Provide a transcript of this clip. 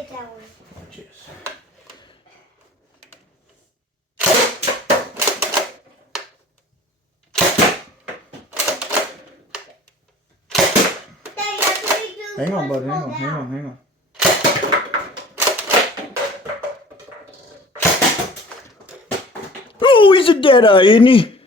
the tower. Cheers. Daddy, that's what we do. Hang on, first bud. Hang on, fall hang down. on, hang on. Oh, he's a dead eye, isn't he?